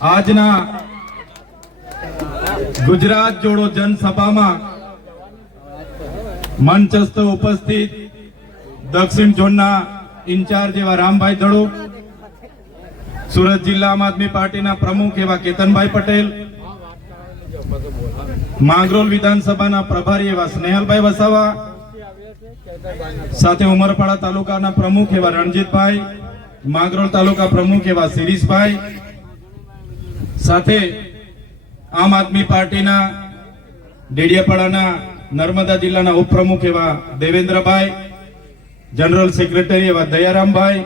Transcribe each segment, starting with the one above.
આજના ગુજરાત જોડો જનસભામાં મંચસ્થ ઉપસ્થિત દક્ષિણ ઝોનના ઇન્ચાર્જ એવા રામભાઈ દડો, સુરત જિલ્લા આમ આદમી પાર્ટીના પ્રમુખ એવા કેતનભાઈ પટેલ, માંગરોળ વિધાનસભાના પ્રભારી એવા સ્નેહલભાઈ વસાવા, સાથે ઉમરપાડા તાલુકાના પ્રમુખ એવા રણજીતભાઈ, માંગરોળ તાલુકા પ્રમુખ એવા શિરીષભાઈ, સાથે આમ આદમી પાર્ટીના ડેડિયાપાડાના નર્મદા જિલ્લાના ઉપપ્રમુખ એવા દેવેન્દ્રભાઈ, જનરલ સેક્રેટરી એવા દયારામભાઈ,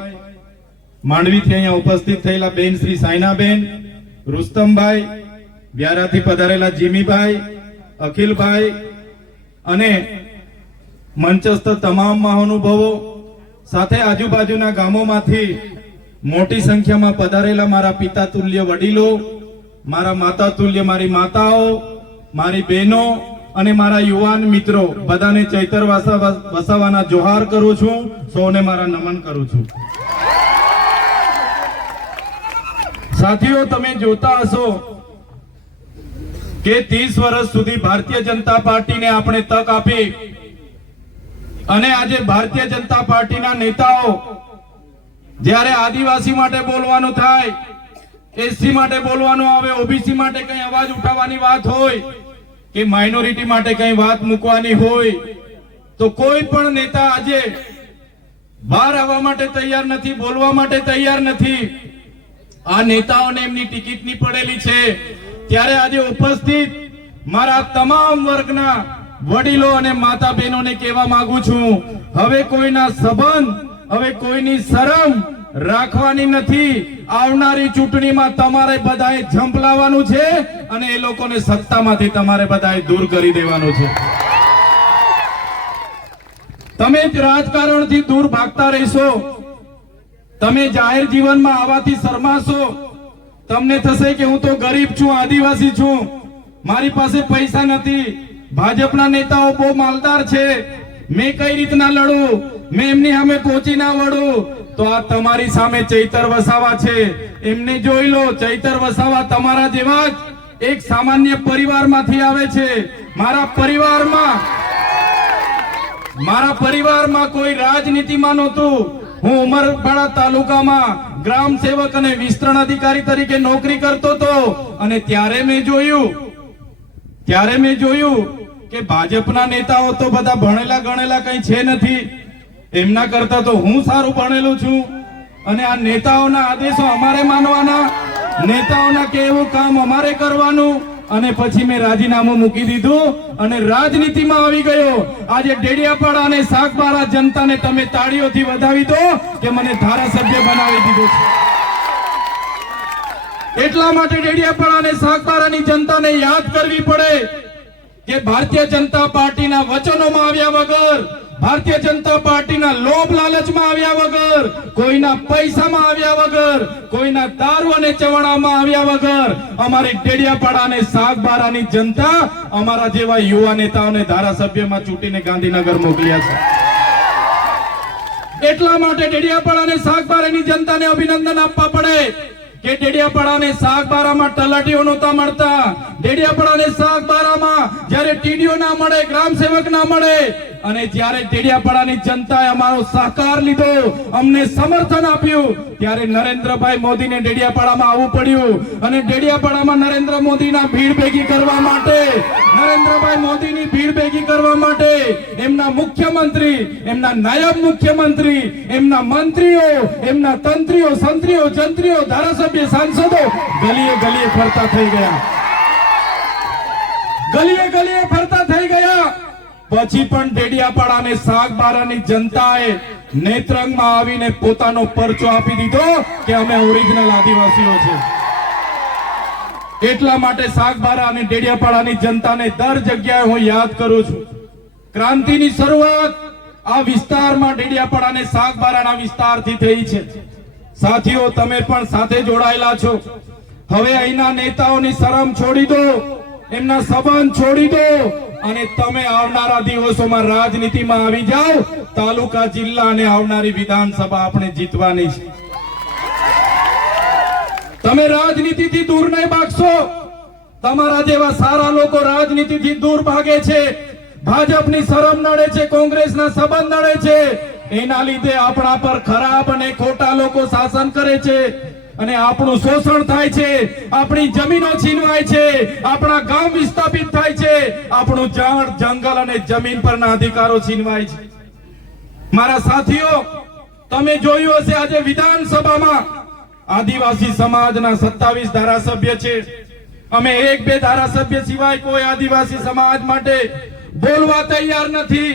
માંડવીથી અહીંયા ઉપસ્થિત થયેલા બેન શ્રી સાયનાબેન, રુસ્તમભાઈ, વ્યારાથી પધારેલા જીમીભાઈ, અખિલભાઈ અને મંચસ્થ તમામ મહાનુભાવો, સાથે આજુબાજુના ગામોમાંથી મોટી સંખ્યામાં પધારેલા મારા પિતા તુલ્ય વડીલો, મારા માતા તુલ્ય મારી માતાઓ, મારી બહેનો અને મારા યુવાન મિત્રો, બધાને ચૈતર વસાવાના જોહાર કરું છું, સૌને મારા નમન કરું છું. સાથીઓ, તમે જોતા હશો કે 30 વર્ષ સુધી ભારતીય જનતા પાર્ટીને આપણે તક આપી અને આજે ભારતીય જનતા પાર્ટીના નેતાઓ જ્યારે આદિવાસી માટે બોલવાનું થાય, એસસી માટે બોલવાનું આવે, ઓબીસી માટે કઈ અવાજ ઉઠાવવાની વાત હોય કે માઇનોરિટી માટે કઈ વાત મૂકવાની હોય, તો કોઈ પણ નેતા આજે બહાર આવવા માટે તૈયાર નથી, બોલવા માટે તૈયાર નથી. આ નેતાઓને એમની ટિકિટની પડેલી છે. ત્યારે આજે ઉપસ્થિત મારા તમામ વર્ગના વડીલો અને માતા બહેનોને કહેવા માંગુ છું, હવે કોઈના સંબંધ, હવે કોઈની શરમ રાખવાની નથી. આવનારી ચૂંટણીમાં તમારે બધાએ ઝંપલાવવાનું છે અને એ લોકોને સત્તામાંથી તમારે બધાએ દૂર કરી દેવાનું છે. તમે જ રાજકારણથી દૂર ભાગતા રહેશો, તમે જાહેર જીવનમાં આવવાથી શરમાશો. તમને થશે કે હું તો ગરીબ છું, આદિવાસી છું, મારી પાસે પૈસા નથી, ભાજપના નેતાઓ બહુ માલદાર છે, મેં કઈ રીતના લડું, મેં એમની સામે પહોંચી ના વળું. તો આ તમારી સામે ચૈતર વસાવા છે, એમને જોઈ લો. ચૈતર વસાવા તમારા જેવા જ એક સામાન્ય પરિવારમાંથી આવે છે. મારા પરિવારમાં કોઈ રાજનીતિમાં નહોતું. હું ઉમરપાડા તાલુકામાં ગ્રામ સેવક અને વિસ્તરણ અધિકારી તરીકે નોકરી કરતો હતો અને ત્યારે મેં જોયું કે ભાજપના નેતાઓ તો બધા ભણેલા ગણેલા કઈ છે નથી, એમના કરતા તો હું સારું ભણેલું છું. અને આ નેતાઓના આદેશો અમારે માનવાના, નેતાઓના કહેવું કામ અમારે કરવાનું. અને પછી મેં રાજીનામું મૂકી દીધું અને રાજનીતિમાં આવી ગયો. આજે ડેડિયાપાડા અને સાગબારા જનતાને તમે તાળીઓથી વધાવી દો કે મને ધારાસભ્ય બનાવી દીધો છે. એટલા માટે ડેડિયાપાડા અને સાગબારાની જનતાને યાદ કરવી પડે કે ભારતીય જનતા પાર્ટીના વચનોમાં આવ્યા વગર, ભારતીય જનતા પાર્ટીના લોભ લાલચમાં આવ્યા વગર, કોઈના પૈસામાં આવ્યા વગર, કોઈના દારૂ અને ચવાણામાં આવ્યા વગર અમારી ડેડિયાપાડા અને સાગબારાની જનતા અમારા જેવા યુવા નેતાઓને ધારાસભ્યમાં ચૂંટીને ગાંધીનગર મોકલ્યા છે. એટલા માટે ડેડિયાપાડા અને સાગબારાની જનતાને અભિનંદન આપવા પડે કે ડેડિયાપાડા અને સાગબારામાં તલાટીઓ નહોતા મળતા. ડેડિયાપાડા અને સાગબારામાં જ્યારે ટીડીઓ ના મળે, ગ્રામ સેવક ના મળે, અને જ્યારે ડેડિયાપાડાની જનતાએ અમારો સહકાર લીધો, અમને સમર્થન આપ્યું, ત્યારે નરેન્દ્રભાઈ મોદીને ડેડિયાપાડામાં આવવું પડ્યું. અને ડેડિયાપાડામાં નરેન્દ્ર મોદીના ભીડ ભેગી કરવા માટે, નરેન્દ્રભાઈ મોદીની ભીડ ભેગી કરવા માટે એમના મુખ્યમંત્રી, એમના નાયબ મુખ્યમંત્રી, એમના મંત્રીઓ, એમના તંત્રીઓ, સંત્રીઓ, જંત્રીઓ, ધારાસભ્ય, સાંસદો ગલીએ ગલીએ ફરતા થઈ ગયા. ગલીએ ગલીએ ફરતા થઈ ગયા. પછી પણ ડેડિયાપાડા અને સાગબારાની જનતાએ નેત્રંગમાં આવીને પોતાનો પરચો આપી દીધો કે અમે ઓરિજિનલ આદિવાસીઓ છે. એટલા માટે સાગબારા અને ડેડિયાપાડાની જનતાને દર જગ્યાએ હું યાદ કરું છું. ક્રાંતિની શરૂઆત આ વિસ્તારમાં ડેડિયાપાડા અને સાગબારાના વિસ્તારથી થઈ છે. સાથીઓ, તમે પણ સાથે જોડાયેલા છો. હવે અહીંના નેતાઓની શરમ છોડી દો, એમના સંબંધ છોડી દો અને તમે આવનારા દિવસોમાં રાજનીતિમાં આવી જાઓ. તાલુકા, જિલ્લા અને આવનારી વિધાનસભા આપણે જીતવાની છે. તમે રાજનીતિથી દૂર નહીં ભાગશો. તમારા જેવા સારા લોકો રાજનીતિથી દૂર ભાગે છે. ભાજપની શરમ નડે છે, કોંગ્રેસના સંબંધ નડે છે. એના લીધે આપણા પર ખરાબ અને ખોટા લોકો શાસન કરે છે અને આપણું શોષણ થાય છે, આપણી જમીનો છીનવાય છે, આપણા ગામ વિસ્થાપિત થાય છે, આપણું ઝાડ જંગલ અને જમીન પરના અધિકારો છીનવાય છે. મારા સાથીઓ, તમે જોયું હશે આજે વિધાનસભામાં આદિવાસી સમાજના 27 ધારાસભ્ય છે. અમે 1-2 ધારાસભ્ય સિવાય કોઈ આદિવાસી સમાજ માટે બોલવા તૈયાર નથી.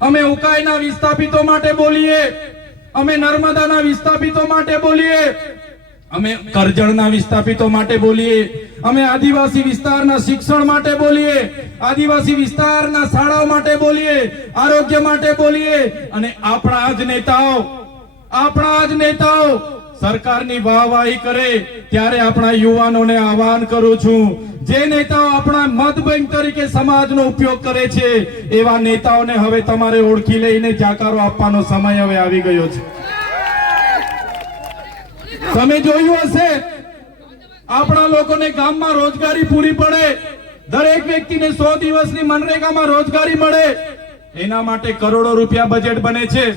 અમે ઉકાઈના વિસ્થાપિતો માટે બોલીએ, અમે નર્મદાના વિસ્થાપિતો માટે બોલીએ, અમે કરજણના વિસ્થાપિતો માટે બોલીએ, અમે આદિવાસી વિસ્તારના શિક્ષણ માટે બોલીએ, આદિવાસી વિસ્તારના શાળાઓ માટે બોલીએ, આરોગ્ય માટે બોલીએ. અને આપણા જ નેતાઓ સરકારની વાહવાહી કરે ત્યારે આપણા યુવાનોને આહવાન કરું છું, જે નેતાઓ આપણા મત બેંક તરીકે સમાજનો ઉપયોગ કરે છે એવા નેતાઓને હવે તમારે ઓળખી લઈને જાકારો આપવાનો સમય હવે આવી ગયો છે. તમે જોયું હશે, આપણા લોકોને ગામમાં રોજગારી પૂરી પડે, દરેક વ્યક્તિને 100 દિવસની મનરેગામાં રોજગારી મળે, એના માટે કરોડો રૂપિયા બજેટ બને છે.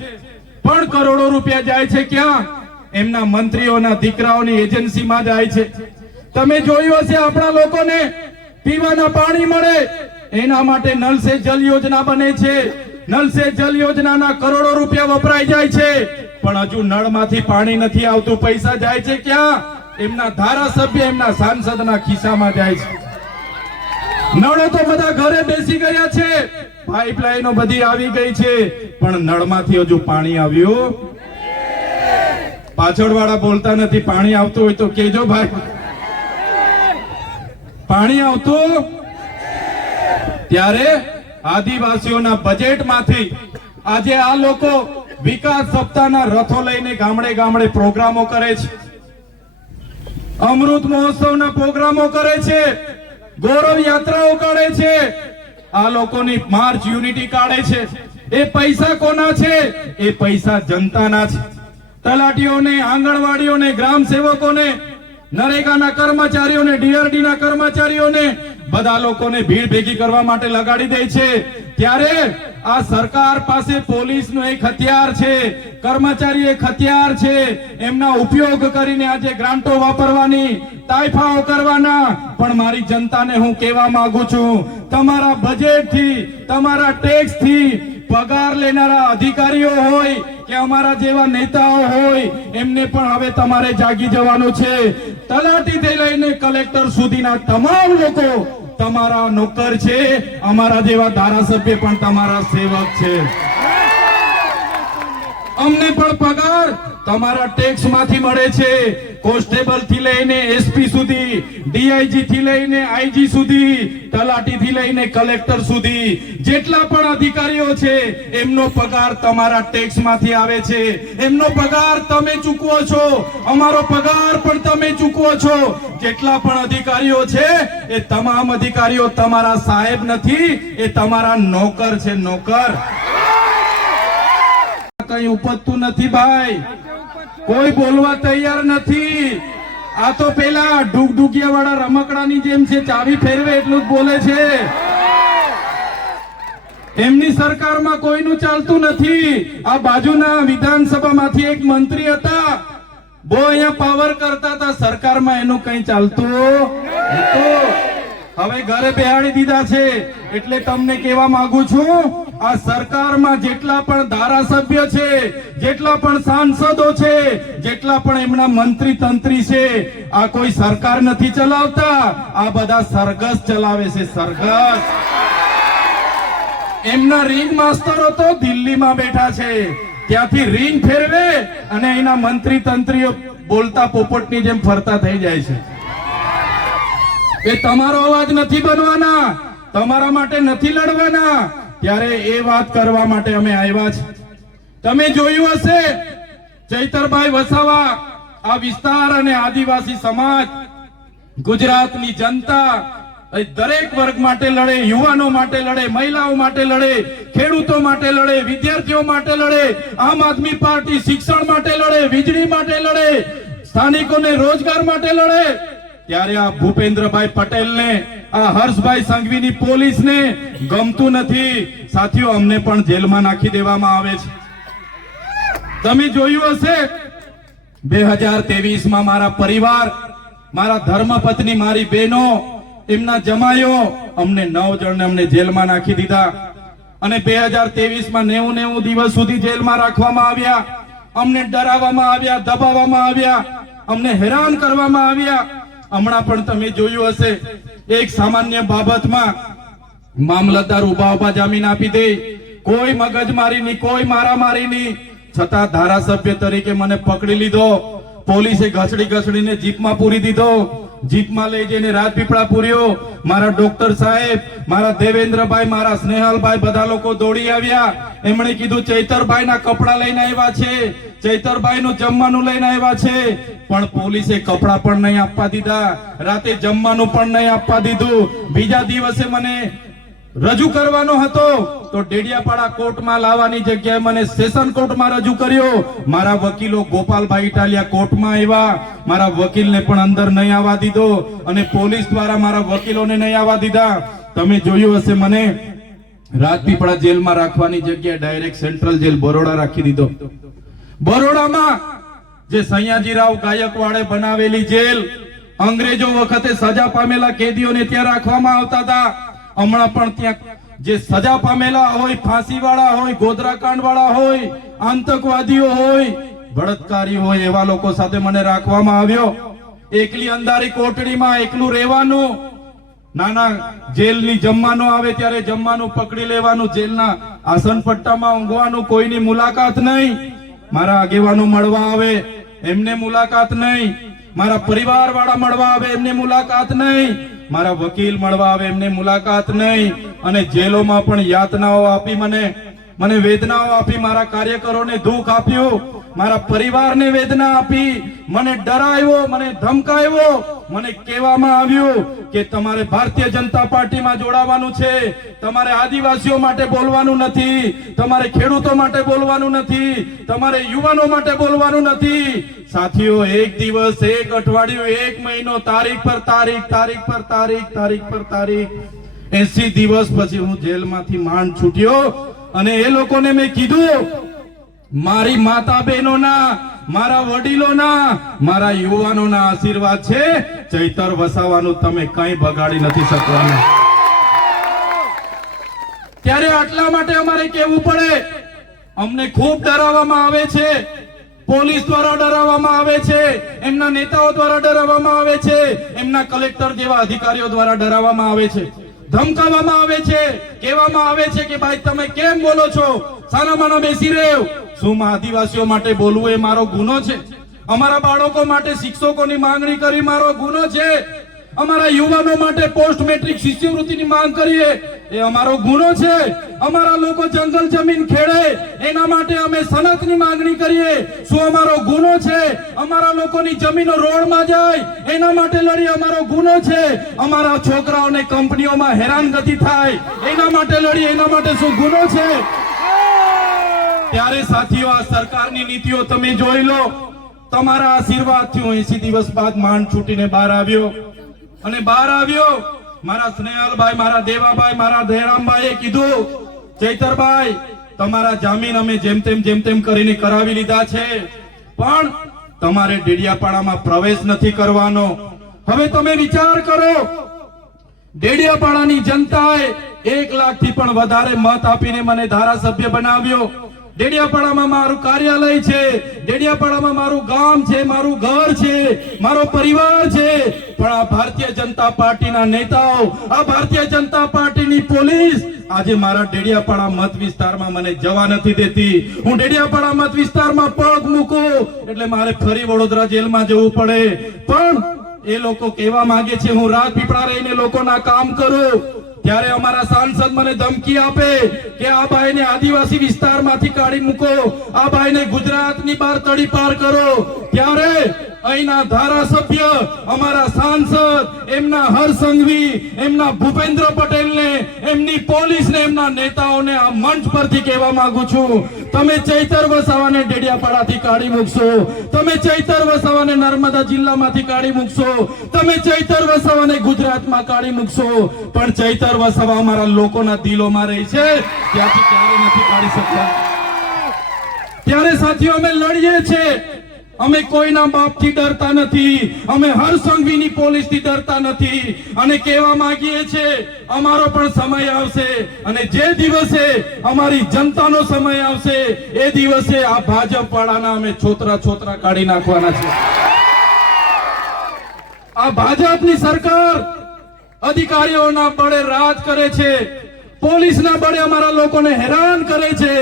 પણ કરોડો રૂપિયા જાય છે ક્યાં? એમના મંત્રીઓના દીકરાઓની એજન્સીમાં જાય છે. તમે જોયું હશે, આપણા લોકોને પીવાના પાણી મળે એના માટે નલ સે જલ યોજના બને છે. નલ સે જલ યોજનાના કરોડો રૂપિયા વપરાઈ જાય છે, પણ હજુ નળમાંથી પાણી નથી આવતું. પૈસા જાય છે ક્યાં? એમના ધારાસભ્ય, એમના સાંસદના ખિસ્સામાં જાય છે. નળો તો બધા ઘરે બેસી ગયા છે, પાઇપલાઈનો બધી આવી ગઈ છે, પણ નળમાંથી હજુ પાણી આવ્યું. પાછળવાળા બોલતા નથી. પાણી આવતું હોય તો કેજો ભાઈ. પાણી આવતું ત્યારે આદિવાસીઓના બજેટમાંથી આજે આ લોકો વિકાસ સપ્તાહના રથો લઈને ગામડે ગામડે પ્રોગ્રામો કરે છે, અમૃત મહોત્સવના પ્રોગ્રામો કરે છે, ગૌરવ યાત્રાઓ કાઢે છે, આ લોકોની માર્ચ યુનિટી કાઢે છે. એ પૈસા કોના છે? એ પૈસા જનતાના છે. તલાટીઓને, આંગણવાડીઓને, ગ્રામ સેવકોને, નરેગાના કર્મચારીઓને, ડીઆરડીના કર્મચારીઓને, બધા લોકોને ભીડ ભેગી કરવા માટે લગાડી દે છે. ત્યારે આ સરકાર પાસે પોલીસનો એક હથિયાર છે, કર્મચારી એક હથિયાર છે. એમના ઉપયોગ કરીને આજે ગ્રાન્ટો વાપરવાની, તાઇફાઓ કરવાના. પણ મારી જનતાને હું કહેવા માંગુ છું, તમારા બજેટથી, તમારા ટેક્સથી પગાર લેનારા અધિકારીઓ હોય કે અમારા જેવા નેતાઓ હોય, એમને પણ હવે તમારે જાગી જવાનું છે. તલાટીથી લઈને કલેક્ટર સુધીના તમામ લોકો તમારા નોકર છે. અમારા જેવા ધારાસભ્ય પણ તમારા સેવક છે. અમને પણ પગાર તમારા ટેક્સ માંથી મળે છે. કોન્સ્ટેબલ થી લઈને એસપી સુધી, ડીઆઈજી થી લઈને આઈજી સુધી, તલાટી થી લઈને કલેક્ટર સુધી જેટલા પણ અધિકારીઓ છે એમનો પગાર તમારા ટેક્સ માંથી આવે છે. એમનો પગાર તમે ચૂકવો છો, અમારો પગાર પણ તમે ચૂકવો છો. જેટલા પણ અધિકારીઓ છે એ તમામ અધિકારીઓ તમારા સાહેબ નથી, એ તમારા નોકર છે. નોકર કઈ ઉપજતું નથી ભાઈ, કોઈ બોલવા તૈયાર નથી. આ તો પેલા ડુગડુગિયા વાળા રમકડાની જેમ છે, ચાવી ફેરવે એટલું જ બોલે છે. એમની સરકારમાં કોઈનું ચાલતું નથી. આ બાજુના વિધાનસભામાંથી એક મંત્રી હતા, બહુ અહીંયા પાવર કરતા હતા, સરકારમાં એનું કઈ ચાલતું નહોતું. હવે ઘરે બેહાડી દીધા છે. એટલે તમને કહેવા માંગુ છું, આ સરકારમાં જેટલા પણ ધારાસભ્ય છે, જેટલા પણ સાંસદો છે, જેટલા પણ એમના મંત્રી તંત્રી છે, આ કોઈ સરકાર નથી ચલાવતા, આ બધા સરઘસ ચલાવે છે. સરઘસ. એમના રિંગ માસ્ટરો તો દિલ્હીમાં બેઠા છે, ત્યાંથી રિંગ ફેરવે અને એના મંત્રી તંત્રીઓ બોલતા પોપટની જેમ ફરતા થઈ જાય છે. એ તમારો અવાજ નથી બનવાના, તમારા માટે નથી લડવાના. ત્યારે એ વાત કરવા માટે અમે આવ્યા છે. તમે જોયું હશે, ચૈતરભાઈ વસાવા આ વિસ્તાર અને આદિવાસી સમાજ, ગુજરાતની જનતા દરેક વર્ગ માટે લડે, યુવાનો માટે લડે, મહિલાઓ માટે લડે, ખેડૂતો માટે લડે, વિદ્યાર્થીઓ માટે લડે, આમ આદમી પાર્ટી શિક્ષણ માટે લડે, વીજળી માટે લડે, સ્થાનિકોને રોજગાર માટે લડે, ત્યારે આ ભૂપેન્દ્રભાઈ પટેલને, આ હર્ષભાઈ સંઘવીની પોલીસને ગમતું નથી. સાથીઓ, અમને પણ જેલમાં નાખી દેવામાં આવે છે. તમે જોયું હશે 2023 માં મારા પરિવાર, મારા ધર્મપત્ની, મારી બહેનો, એમના જમાયો, અમને 9 જણને અમને જેલમાં નાખી દીધા. અને 2023 માં 90 દિવસ સુધી જેલમાં રાખવામાં આવ્યા. અમને ડરાવવામાં આવ્યા, દબાવવામાં આવ્યા, અમને હેરાન કરવામાં આવ્યા. હમણાં પણ તમે જોયું હશે, એક સામાન્ય બાબતમાં મામલતદાર ઉભા જામીન આપી દે, કોઈ મગજમારી નહીં, કોઈ મારામારી નહીં, છતાં ધારાસભ્ય તરીકે મને પકડી લીધો. પોલીસે ઘસડીને જીપમાં પૂરી દીધો. જીપમાં લઈ જઈને રાજપીપળા પૂર્યો. મારા ડોક્ટર સાહેબ, મારા દેવેન્દ્રભાઈ, મારા સ્નેહલભાઈ, બધા લોકો દોડી આવ્યા. એમણે કીધું ચૈતરભાઈના કપડા લઈને આવ્યા છે, ચૈતરભાઈનું જમવાનું લઈને આવ્યા છે. પણ પોલીસે કપડા પણ નહીં આપવા દીધા, રાતે જમવાનું પણ નહીં આપવા દીધું. બીજા દિવસે મને રજૂ કરવાનો હતો તો ડેડિયાપાડા કોર્ટમાં લાવવાની જગ્યાએ મને સેશન કોર્ટમાં રજૂ કર્યો. મારા વકીલો ગોપાલભાઈ ઇટાલિયા કોર્ટમાં આવ્યા, મારા વકીલને પણ અંદર નહીં આવવા દીધો અને પોલીસ દ્વારા મારા વકીલોને નહીં આવવા દીધા. તમે જોયું હશે, મને રાજપીપળા જેલમાં રાખવાની જગ્યાએ ડાયરેક્ટ સેન્ટ્રલ જેલ બરોડા રાખી દીધો. બરોડામાં જે સયાજીરાવ ગાયકવાડે બનાવેલી જેલ, અંગ્રેજો વખતે સજા પામેલા કેદીઓને ત્યાં રાખવામાં આવતા હતા. હમણાં પણ ત્યાં જે સજા પામેલા હોય, ફાંસી વાળા હોય, ગોધરાકાંડ વાળા હોય, આતંકવાદીઓ હોય, બળાત્કારી હોય, એવા લોકો સાથે મને રાખવામાં આવ્યો. એકલી અંધારી કોટડીમાં એકલું રહેવાનું. નાના જેલની જમવાનું આવે ત્યારે જમવાનું પકડી લેવાનું, જેલના આસન પટ્ટામાં ઊંઘવાનું, કોઈની મુલાકાત નહીં. મારા આગેવાનો મળવા આવે, એમને મુલાકાત નહીં. મારા પરિવાર વાળા મળવા આવે, એમને મુલાકાત નહીં. મારા વકીલ મળવા આવે, એમને મુલાકાત નહીં. અને જેલોમાં પણ યાતનાઓ આપી, મને વેદનાઓ આપી, મારા કાર્યકરોને દુઃખ આપ્યું, મારા પરિવારને વેદના આપી, મને ડરાવ્યો, મને ધમકાવ્યો. મને કહેવામાં આવ્યું કે તમારે ભારતીય જનતા પાર્ટીમાં જોડાવાનું છે, તમારે આદિવાસીઓ માટે બોલવાનું નથી, તમારે ખેડૂતો માટે બોલવાનું નથી, તમારે યુવાનો માટે બોલવાનું નથી. સાથીઓ, એક દિવસ, એક અઠવાડિયું, એક મહિનો, તારીખ પર તારીખ, તારીખ પર તારીખ, તારીખ પર તારીખ, 80 દિવસ પછી હું જેલમાંથી માંડ છૂટ્યો. અને એ લોકોને મેં કીધું, મારી માતા બહેનોના, મારા વડીલોના, મારા યુવાનોના આશીર્વાદ છે, ચૈતર વસાવાનું તમે કઈ બગાડી નથી શકવાના. ત્યારે આટલા માટે અમારે કહેવું પડે. અમને ખૂબ ડરાવવામાં આવે છે, પોલીસ દ્વારા ડરાવવામાં આવે છે, એમના નેતાઓ દ્વારા ડરાવવામાં આવે છે, એમના કલેક્ટર જેવા અધિકારીઓ દ્વારા ડરાવવામાં આવે છે, ધમકાવવામાં આવે છે, કહેવામાં આવે છે કે ભાઈ તમે કેમ બોલો છો, સાનામાના બેસી રહ્યો. શું આદિવાસીઓ માટે બોલવું એ મારો ગુનો છે? અમારા બાળકો માટે શિક્ષકોની માંગણી કરી મારો ગુનો છે? અમારા યુવાનો માટે પોસ્ટ મેટ્રિક શિષ્યવૃત્તિની માંગ કરીએ એ અમારો ગુનો છે? અમારા લોકો જંગલ જમીન ખેડે એના માટે અમે સનતની માંગણી કરીએ, શું અમારો ગુનો છે? અમારા લોકોની જમીનો રોડમાં જાય એના માટે લડી અમારો ગુનો છે? અમારા છોકરાઓને કંપનીઓમાં હેરાનગતિ થાય એના માટે લડી, એના માટે શું ગુનો છે? ત્યારે સાથીઓ, આ સરકારની નીતિઓ તમે જોઈ લો. તમારા આશીર્વાદથી હું 80 દિવસ બાદ માંડ છૂટીને બહાર આવ્યો. અને બહાર આવ્યો, મારા સ્નેહલભાઈ, મારા દેવાભાઈ, મારા ધૈરામભાઈએ કીધું, ચૈતરભાઈ તમારા જામીન અમે જેમ તેમ કરીને કરાવી લીધા છે, પણ તમારે ડેડિયાપાડામાં પ્રવેશ નથી કરવાનો. હવે તમે વિચાર કરો, ડેડિયાપાડાની જનતાએ 1 લાખથી પણ વધારે મત આપીને મને ધારાસભ્ય બનાવ્યો. ડેડિયાપાડામાં મારું કાર્યાલય છે, ડેડિયાપાડામાં મારું ગામ છે, મારું ઘર છે, મારો પરિવાર છે. પણ આ ભારતીય જનતા પાર્ટીના નેતાઓ, આ ભારતીય જનતા પાર્ટીની પોલીસ આજે મારા ડેડિયાપાડા મત વિસ્તારમાં મને જવા નથી દેતી. હું ડેડિયાપાડા મત વિસ્તારમાં પગ મૂકું એટલે મારે ફરી વડોદરા જેલમાં જવું પડે. પણ એ લોકો કહેવા માંગે છે હું રાજપીપળા રહીને લોકોના કામ કરું. ત્યારે અમારા સાંસદ મને ધમકી આપે કે આ ભાઈને આદિવાસી વિસ્તારમાંથી કાઢી મૂકો, આ ભાઈને ગુજરાતની બહાર તડી પાર કરો. ત્યારે અહીંના ધારાસભ્ય, અમારા સાંસદ, એમના હરસંઘવી, એમના ભૂપેન્દ્ર પટેલને, એમની પોલીસને, એમના નેતાઓને આ મંચ પરથી કહેવા માંગુ છું, તમે ચૈતર વસાવાને ડેડિયાપાડાથી કાઢી મૂકશો, તમે ચૈતર વસાવાને નર્મદા જિલ્લામાંથી કાઢી મૂકશો, તમે ચૈતર વસાવાને ગુજરાતમાં કાઢી મૂકશો, પણ ચૈતર વસાવા અમારા લોકોના દિલોમાં રહી છે, ત્યાંથી ક્યારે નથી કાઢી શકતા. ત્યારે સાથીઓ અમે લડીએ છીએ, અમે કોઈના બાપથી ડરતા નથી, અમે હરસંઘવીની પોલીસથી ડરતા નથી, અને કહેવા માંગીએ છીએ અમારો પણ સમય આવશે, અને જે દિવસે અમારી જનતાનો સમય આવશે એ દિવસે આ ભાજપ વાળાના અમે છોતરા છોતરા કાઢી નાખવાના છે. આ ભાજપની સરકાર અધિકારીઓના બળે રાજ કરે છે, પોલીસના બળે અમારા લોકોને હેરાન કરે છે,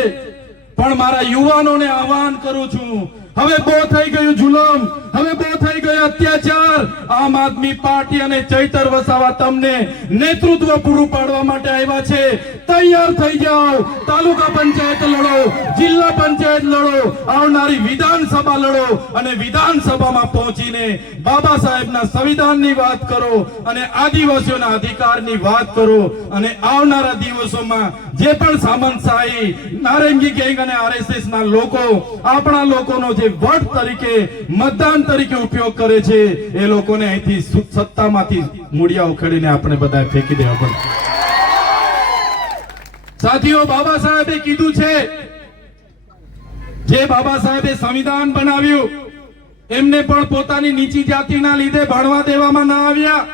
પણ મારા યુવાનોને આહવાન કરું છું, હવે બહુ થઈ ગયું જુલમ, હવે બહુ થઈ ગયો અત્યાચાર. આમ આદમી પાર્ટી અને ચૈતર વસાવા તમને નેતૃત્વ પૂરું પાડવા માટે આવ્યા છે. તૈયાર થઈ જાઓ, તાલુકા પંચાયત લડો, જિલ્લા પંચાયત લડો, આવનારી વિધાનસભા લડો, અને વિધાનસભામાં પહોંચીને બાબા સાહેબના સંવિધાનની વાત કરો અને આદિવાસીઓના અધિકારની વાત કરો, અને આવનારા દિવસોમાં જે પણ સામંતશાહી, નારંગી ગેંગ અને આરએસએસ ના લોકો આપણા લોકોનો જે વોટ તરીકે, મતદાન તરીકે ઉપયોગ કરે છે, એ લોકોને અહીંથી સત્તામાંથી મૂળિયા ઉખેડીને આપણે બધા ફેંકી દેવા પડશે. સાથીઓ, બાબા સાહેબે કીધું છે, જે બાબા સાહેબે સંવિધાન બનાવ્યું એમને પણ પોતાની નીચી જાતિના લીધે ભણવા દેવામાં ન આવ્યા,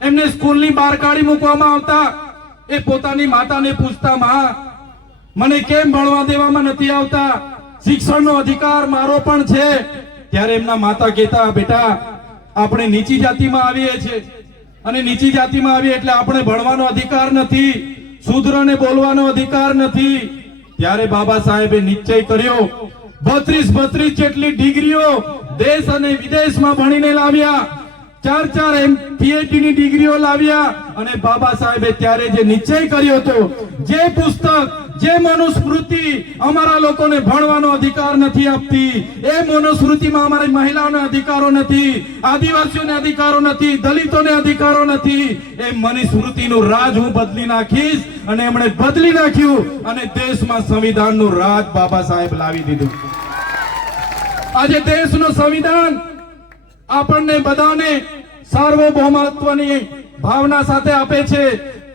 એમને સ્કૂલની બહાર કાઢી મૂકવામાં આવતા. એ પોતાની માતાને પૂછતા, માં મને કેમ ભણવા દેવામાં નથી આવતા, શિક્ષણનો અધિકાર મારો પણ છે. ત્યારે એમના માતા કહેતા, બેટા આપણે નીચી જાતિમાં આવીએ છીએ, અને નીચી જાતિમાં આવીએ એટલે આપણે ભણવાનો અધિકાર નથી, શૂદ્રને બોલવાનો અધિકાર નથી. ત્યારે બાબા સાહેબે નિશ્ચય કર્યો, 32 જેટલી ડિગ્રીઓ દેશ અને વિદેશમાં ભણીને લાવ્યા, 4 PhD ની ડિગ્રીઓ લાવ્યા, અને બાબા સાહેબે ત્યારે જે નિશ્ચય કર્યો હતો, જે પુસ્તક, જે મનુસ્મૃતિ અમારા લોકોને ભણવાનો અધિકાર નથી આપતી, એ મનુસ્મૃતિમાં અમારી મહિલાઓને અધિકારો નથી, આદિવાસીઓને અધિકારો નથી, દલિતોને અધિકારો નથી, એ મનુસ્મૃતિનું રાજ હું બદલી નાખીશ. અને એમણે બદલી નાખ્યું, અને દેશમાં સંવિધાનનું રાજ બાબા સાહેબ લાવી દીધું. આજે દેશનું સંવિધાન આપણને બધાને સાર્વભૌમત્વની ભાવના સાથે આપે છે.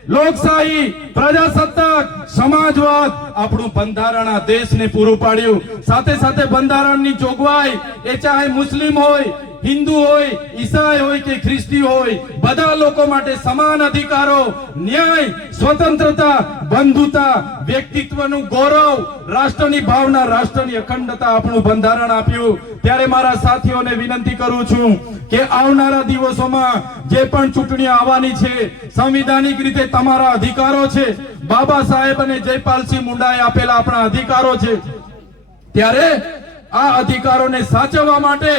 લોકશાહી, પ્રજાસત્તાક, સમાજવાદ આપણું બંધારણ આ દેશને પૂરું પાડ્યું. સાથે સાથે બંધારણની જોગવાઈ, એ ચાહે મુસ્લિમ હોય, હિન્દુ હોય, ઈસાઈ હોય કે ખ્રિસ્તી હોય, બધા લોકો માટે સમાન અધિકારો, ન્યાય, સ્વતંત્રતા, બંધુતા, વ્યક્તિત્વનું ગૌરવ, રાષ્ટ્રની ભાવના, રાષ્ટ્રની અખંડતા આપણું બંધારણ આપ્યું. ત્યારે મારા સાથીઓને વિનંતી કરું છું કે આવનારા દિવસોમાં જે પણ ચૂંટણીઓ આવવાની છે, સંવિધાનિક રીતે તમારા અધિકારો છે, બાબા સાહેબ અને જયપાલસિંહ મુંડાએ આપેલા આપણા અધિકારો છે. ત્યારે આ અધિકારોને સાચવવા માટે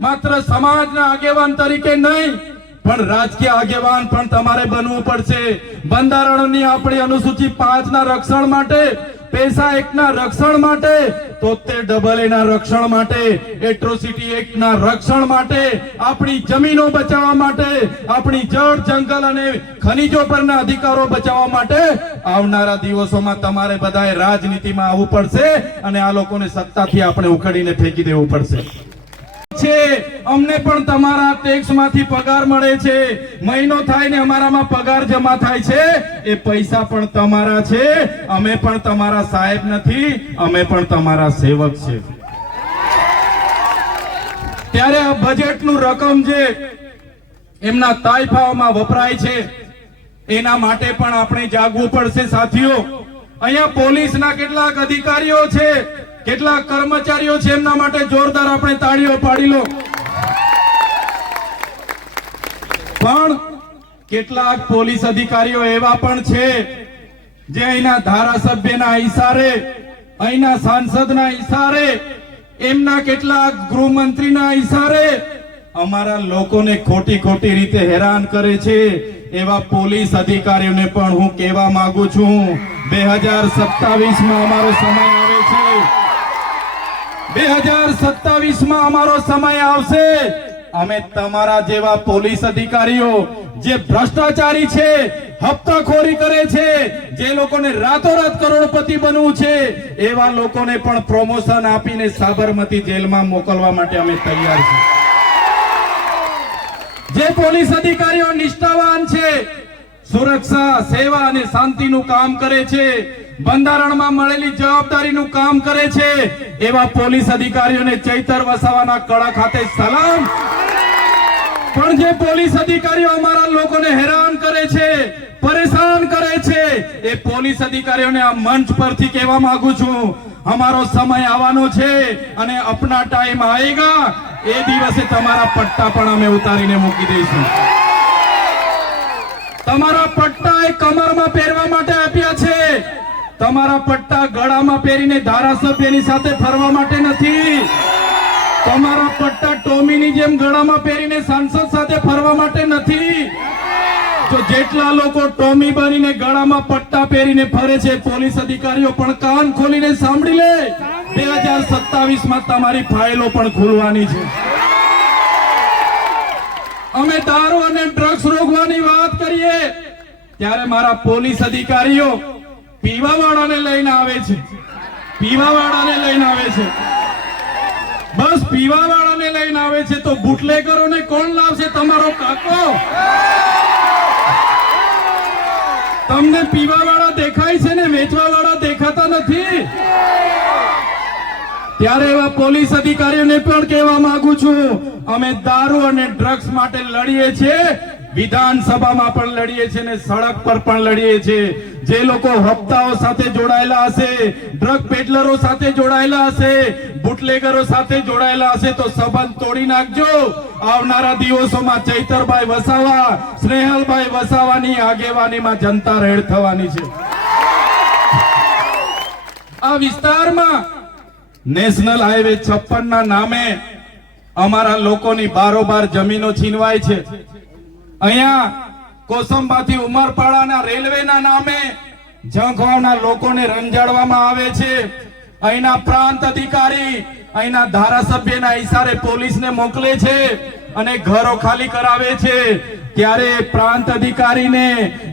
માત્ર સમાજના આગેવાન તરીકે નહીં, પણ રાજકીય આગેવાન પણ તમારે બનવું પડશે. બંધારણની આપણી અનુસૂચિ 5 ના રક્ષણ માટે, પૈસા એક્ટના રક્ષણ માટે, 73AA ના રક્ષણ માટે, એટ્રોસિટી એક્ટના રક્ષણ માટે, આપણી જમીનો બચાવવા માટે, આપણી જળ, જંગલ અને ખનીજો પરના અધિકારો બચાવવા માટે આવનારા દિવસોમાં તમારે બધાએ રાજનીતિમાં આવવું પડશે, અને આ લોકોને સત્તાથી આપણે ઉખેડીને ફેંકી દેવું પડશે. અમને પણ તમારા ટેક્સમાંથી પગાર મળે છે, મહિનો થાય ને અમારામાં પગાર જમા થાય છે, એ પૈસા પણ તમારા છે. અમે પણ તમારા સાહેબ નથી, અમે પણ તમારા સેવક છે. ત્યારે આ બજેટનું રકમ જે એમના તાઇફાઓમાં વપરાય છે, એના માટે પણ આપણે જાગવું પડશે. સાથીઓ, અહીંયા પોલીસના કેટલાક અધિકારીઓ છે, કેટલાક કર્મચારીઓ છે, એમના માટે જોરદાર આપણે તાળીઓ પાડી લો. પણ કેટલાક પોલીસ અધિકારીઓ એવા પણ છે જે અહીંના ધારાસભ્યના ઈશારે, અહીંના સાંસદના ઈશારે, એમના કેટલાક ગૃહમંત્રીના ઈશારે અમારા લોકોને ખોટી ખોટી રીતે હેરાન કરે છે. એવા પોલીસ અધિકારીઓને પણ હું કહેવા માંગુ છું, 2027માં અમારો સમય આવે છે, 2027માં અમારો સમય આવશે. અમે તમારા જેવા પોલીસ અધિકારીઓ જે ભ્રષ્ટાચારી છે, હપ્તાખોરી કરે છે, જે લોકોને રાતોરાત કરોડપતિ બનવું છે, એવા લોકોને પણ પ્રમોશન આપીને સાબરમતી જેલમાં મોકલવા માટે અમે તૈયાર છીએ. જે પોલીસ અધિકારીઓ નિષ્ઠાવાન છે, સુરક્ષા, સેવા અને શાંતિનું કામ કરે છે, બંધારણમાં મળેલી જવાબદારીનું કામ કરે છે, એવા પોલીસ અધિકારીઓને ચૈતર વસાવાના કડા ખાતે સલામ. પણ જે પોલીસ અધિકારીઓ અમારા લોકોને હેરાન કરે છે, પરેશાન કરે છે, એ પોલીસ અધિકારીઓને આ મંચ પરથી કહેવા માંગુ છું, અમારો સમય આવવાનો છે અને અપના ટાઈમ આएगा, એ દિવસે તમારા પટ્ટા પણ અમે ઉતારીને મૂકી દઈશું. તમારા પટ્ટા એ કમરમાં પહેરવા માટે આપ્યા છે, તમારા પટ્ટા ગળામાં પહેરીને ધારાસભ્યની સાથે ફરવા માટે નથી. તમારા પટ્ટા ટોમીની જેમ ગળામાં પહેરીને સાંસદ સાથે ફરવા માટે નથી. તો જેટલા લોકો ટોમી બનીને ગળામાં પટ્ટા પહેરીને ફરે છે, પોલીસ અધિકારીઓ પણ કાન ખોલીને સાંભળી લે, 2027માં તમારી ફાઇલો પણ ખુલવાની છે. અમે દારૂ અને ડ્રગ્સ રોકવાની વાત કરીએ ત્યારે મારા પોલીસ અધિકારીઓ પીવાવાળાને લઈને આવે છે, પીવાવાળાને લઈને આવે છે, બસ પીવાવાળાને લઈને આવે છે. તો બુટલેગરોને કોણ લાવશે? તમારો કાકો. તમને પીવાવાળા દેખાય છે ને વેચવાવાળા દેખાતા નથી. ત્યારે એવા પોલીસ અધિકારીઓને પણ કહેવા માંગુ છું, અમે દારૂ અને ડ્રગ્સ માટે લડીએ છીએ, વિધાનસભામાં પણ લડીએ છીએ ને સડક પર પણ લડીએ છીએ. જે લોકો હપ્તાઓ સાથે જોડાયેલા હશે, ડ્રગ પેડલરો સાથે જોડાયેલા હશે, બુટલેગરો સાથે જોડાયેલા હશે, તો સંબંધ તોડી નાખજો. આવનારા દિવસોમાં ચૈતરભાઈ વસાવા, સ્નેહલભાઈ વસાવાની આગેવાનીમાં જનતા રેડ થવાની છે. આ વિસ્તારમાં નેશનલ હાઈવે 56 ના નામે અમારા લોકોની બારોબાર જમીનો છીનવાય છે. અહીંયા કોસંબાથી ઉમરપાડાના રેલવેના નામે ઝંખવાના લોકોને રંજાડવામાં આવે છે. અહીંના પ્રાંત અધિકારી અહીંના ધારાસભ્યના ઈશારે પોલીસને મોકલે છે અને ઘરો ખાલી કરાવે છે. ત્યારે પ્રાંત અધિકારીને,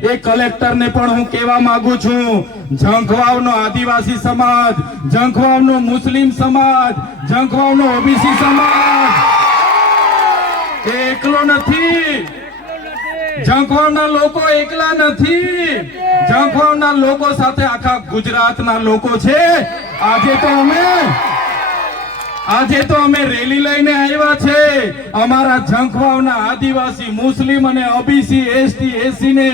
એ કલેક્ટરને પણ હું કહેવા માંગુ છું, ઝંખવાવનો આદિવાસી સમાજ, ઝંખવાવનો મુસ્લિમ સમાજ, ઝંખવાવનો ઓબીસી સમાજ એ એકલો નથી. ઝંખવાવના લોકો એકલા નથી. ઝંખવાવના લોકો સાથે આખા ગુજરાતના લોકો છે. આજે તો અમે રેલી લઈને આવ્યા છે. અમારા ઝંખવાવના આદિવાસી, મુસ્લિમ અને ઓબીસી, એસટી, એસી ને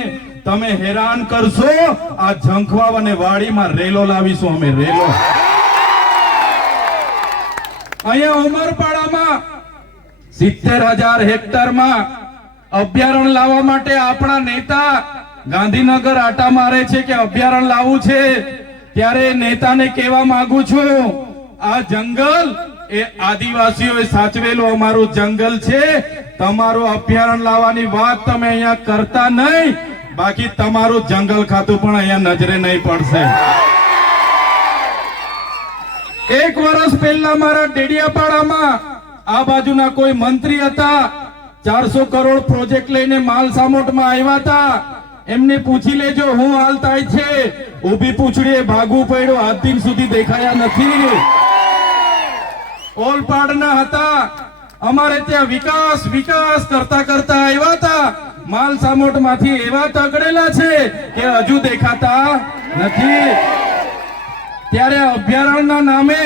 તમે હેરાન કરશો, આ ઝંખવાવ અને વાડીમાં રેલો લાવીશું અમે, રેલો. અહીંયા ઉમરપાડામાં 70,000 હેક્ટરમાં અભયારણ્ય લાવવા માટે આપણા નેતા ગાંધીનગર આટા મારે છે કે અભયારણ્ય લાવવું છે. ત્યારે નેતાને કહેવા માંગુ છું, આ જંગલ એ આદિવાસીઓએ સાચવેલું અમારું જંગલ છે. તમારું અભયારણ્ય લાવવાની વાત તમે અહીંયા કરતા નહીં, બાકી તમારું જંગલ ખાતું પણ અહીંયા નજરે નહીં પડશે. 1 વર્ષ પહેલા મારા ડેડિયાપાડામાં આ બાજુના કોઈ મંત્રી હતા, 400 કરોડ પ્રોજેક્ટ લઈને માલસામોટમાં આવ્યા હતા. એમને પૂછી લેજો હું હાલ થાય છે. ઊભી પૂછડીએ ભાગવું પડ્યું, આજ દિન સુધી દેખાયા નથી. ઓલપાડના હતા, અમારે ત્યાં વિકાસ વિકાસ કરતા કરતા આવ્યા હતા, માલસામોટમાંથી એવા તગડેલા છે કે હજુ દેખાતા નથી. ત્યારે અભયારણ્યના નામે,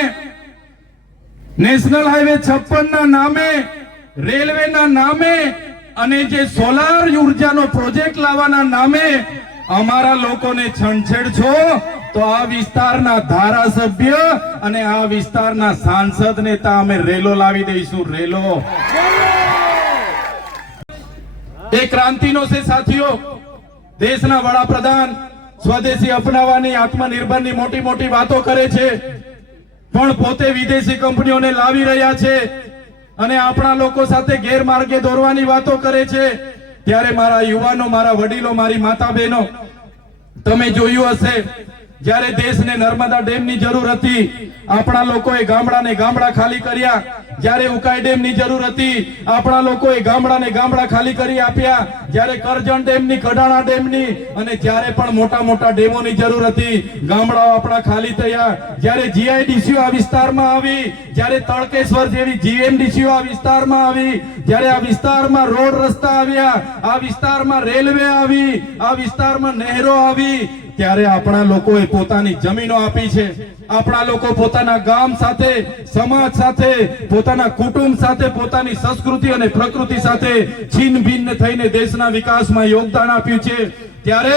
નેશનલ હાઈવે 56 ના નામે, રેલવેના નામે અને જે સોલાર ઉર્જાનો પ્રોજેક્ટ લાવવાના નામે અમારા લોકોને છંછેડ છો, તો આ વિસ્તારના ધારાસભ્ય અને આ વિસ્તારના સાંસદ નેતા અમે રેલો લાવી દઈશું, રેલો. એ ક્રાંતિનો છે સાથીઓ. દેશના વડાપ્રધાન સ્વદેશી અપનાવવાની, આત્મનિર્ભરની મોટી મોટી વાતો કરે છે, પણ પોતે વિદેશી કંપનીઓને લાવી રહ્યા છે અને આપણા લોકો સાથે ગેરમાર્ગે દોરવાની વાતો કરે છે. ત્યારે મારા યુવાનો, મારા વડીલો, મારી માતા બહેનો, તમે જોયું હશે જ્યારે દેશને નર્મદા ડેમની જરૂર હતી, આપણા લોકોએ ગામડાને ગામડા ખાલી કર્યા. જ્યારે ઉકાઈ ડેમની જરૂર હતી આપણા લોકોએ ગામડાને ગામડા ખાલી કરી આપ્યા, જ્યારે કરજણ ડેમની, કડાણા ડેમની અને જ્યારે પણ મોટા મોટા ડેમોની જરૂર હતી ગામડાઓ આપણા ખાલી થયા, જ્યારે જીઆઈડીસીઓ આ વિસ્તારમાં આવી, જ્યારે તળકેશ્વર જેવી જીએમડીસીઓ આ વિસ્તારમાં આવી, જ્યારે આ વિસ્તારમાં રોડ રસ્તા આવ્યા, આ વિસ્તારમાં રેલવે આવી, આ વિસ્તારમાં નહેરો આવી, ત્યારે આપણા લોકોએ પોતાની જમીનો આપી છે. આપણા લોકો પોતાના ગામ સાથે, સમાજ સાથે, પોતાના કુટુંબ સાથે, પોતાની સંસ્કૃતિ અને પ્રકૃતિ સાથે છિન્ન ભિન્ન થઈને દેશના વિકાસમાં યોગદાન આપ્યું છે. ત્યારે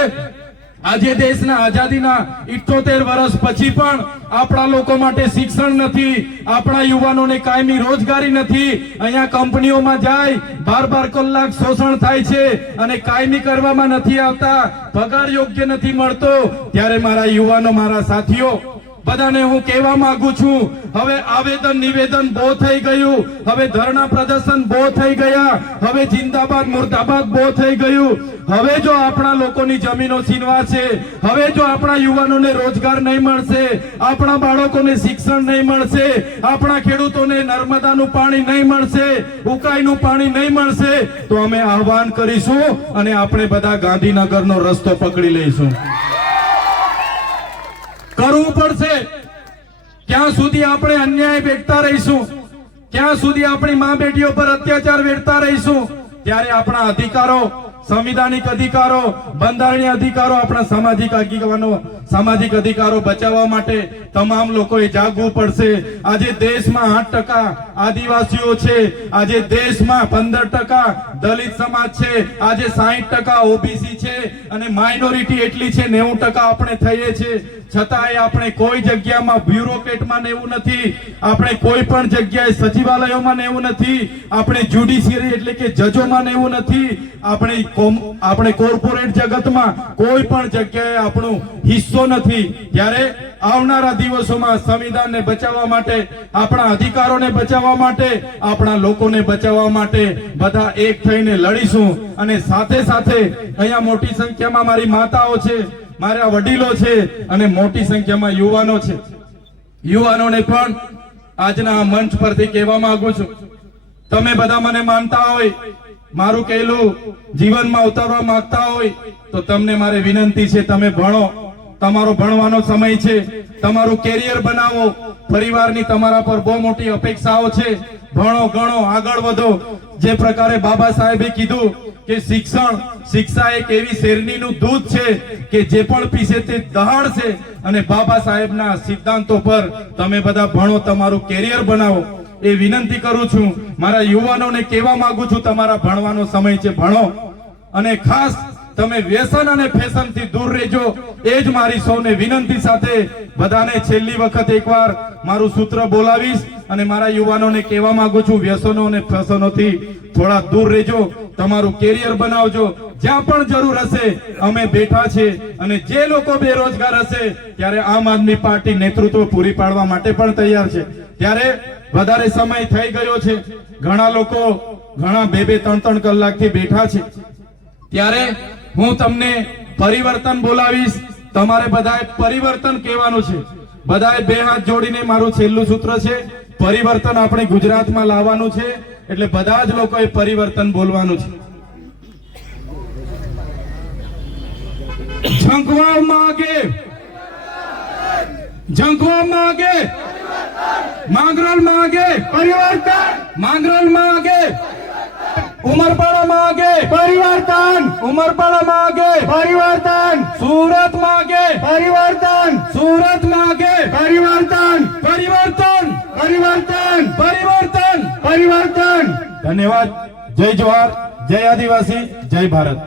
આજે દેશના આઝાદીના 78 વર્ષ પછી પણ આપણા લોકો માટે શિક્ષણ નથી, આપણા યુવાનોને કાયમી રોજગારી નથી. અહીંયા કંપનીઓમાં જાય 12 કલાક શોષણ થાય છે અને કાયમી કરવામાં નથી આવતા, પગાર યોગ્ય નથી મળતો. ત્યારે મારા યુવાનો, મારા સાથીઓ, બધાને હું કહેવા માંગુ છું, હવે આવેદન નિવેદન બહુ થઈ ગયું, હવે ધરણા પ્રદર્શન બહુ થઈ ગયા, હવે જિંદાબાદ મુર્દાબાદ બહુ થઈ ગયું. હવે જો આપણા લોકોની જમીનો છીનવાશે, હવે જો આપણા યુવાનોને રોજગાર નહીં મળશે, આપણા બાળકોને શિક્ષણ નહીં મળશે, આપણા ખેડૂતોને નર્મદાનું પાણી નહીં મળશે, ઉકાઈનું પાણી નહીં મળશે, તો અમે આહવાન કરીશું અને આપણે બધા ગાંધીનગરનો રસ્તો પકડી લઈશું. કરવું પડશે. ક્યાં સુધી આપણે અન્યાય વેઠતા રહીશું, ક્યાં સુધી આપણી મા બેટીઓ પર અત્યાચાર વેઠતા રહીશું? ત્યારે આપણા અધિકારો, સંવિધાનિક અધિકારો, બંધારણીય અધિકારો, આપણા સામાજિક અધિકારો બચાવવા માટે તમામ લોકોએ જાગવું પડશે. આજે દેશમાં 8% આદિવાસીઓ છે, આજે દેશમાં 15% દલિત સમાજ છે, આજે 60% ઓબીસી છે અને માઇનોરિટી એટલી છે 90% આપણે થઈએ છીએ. છતાંય આપણે કોઈ જગ્યામાં બ્યુરોક્રેટમાં એવું નથી, આપણે કોઈ પણ જગ્યાએ સચિવાલયોમાં એવું નથી, આપણે જ્યુડિશિયરી એટલે કે જજોમાં એવું નથી, આપણે કોર્પોરેટ જગતમાં કોઈ પણ જગ્યાએ આપણો હિસ્સો નથી. ત્યારે આવનારા દિવસોમાં સંવિધાનને બચાવવા માટે, આપણા અધિકારોને બચાવવા માટે, આપણા લોકોને બચાવવા માટે બધા એક થઈને લડીશું. અને સાથે સાથે અહીંયા મોટી સંખ્યામાં મારી માતાઓ છે, મારા વડીલો છે અને મોટી સંખ્યામાં યુવાનો છે. યુવાનોને પણ આજના આ મંચ પરથી કહેવા માંગુ છું, તમે બધા મને માનતા હોય, મારું કહેલું જીવનમાં ઉતારવા માંગતા હોય તો તમને મારે વિનંતી છે, તમે ભણો. તમારો ભણવાનો સમય છે, તમારું કેરિયર બનાવો. પરિવારની તમારા પર બહુ મોટી અપેક્ષાઓ છે. ભણો, ગણો, આગળ વધો. જે પ્રકારે બાબા સાહેબે કીધું કે શિક્ષા એક એવી શેરણીનું દૂધ છે કે જે પણ પીશે તે દહાડશે. અને બાબા સાહેબના સિદ્ધાંતો પર તમે બધા ભણો, તમારું કેરિયર બનાવો એ વિનંતી કરું છું. મારા યુવાનોને કહેવા માંગુ છું, તમારા ભણવાનો સમય છે, ભણો. અને ખાસ તમે વ્યસન અને ફેશન થી દૂર રહેજો, એ જ મારી સૌને વિનંતી સાથે બધાને છેલ્લી વખત એકવાર મારું સૂત્ર બોલાવીશ અને મારા યુવાનોને કહેવા માંગુ છું, વ્યસનો અને ફેશનોથી થોડા દૂર રહેજો, તમારું કેરિયર બનાવજો. જ્યાં પણ જરૂર હશે અમે બેઠા છે. અને જે લોકો બેરોજગાર હશે ત્યારે આમ આદમી પાર્ટી નેતૃત્વ પૂરી પાડવા માટે પણ તૈયાર છે. ત્યારે વધારે સમય થઈ ગયો છે, ઘણા લોકો ઘણા 2-3 કલાકથી બેઠા છે. ત્યારે હું તમને પરિવર્તન બોલાવીશ, તમારે બધાએ પરિવર્તન કહેવાનું છે. બધાએ 2 હાથ જોડીને, મારું છેલ્લું સૂત્ર છે, પરિવર્તન આપણે ગુજરાતમાં લાવવાનું છે. એટલે બધા જ લોકોએ પરિવર્તન બોલવાનું છે. ઝંખવા માંગે, ઝંખવા માંગે, માંગરોળ માંગે પરિવર્તન, માંગરોળ માંગે ઉમરપાડા માંગે પરિવર્તન, ઉમરપાડા માંગે પરિવર્તન, સુરત માંગે પરિવર્તન, સુરત માંગે પરિવર્તન, પરિવર્તન, પરિવર્તન, પરિવર્તન, પરિવર્તન. ધન્યવાદ. જય જોહાર, જય આદિવાસી, જય ભારત.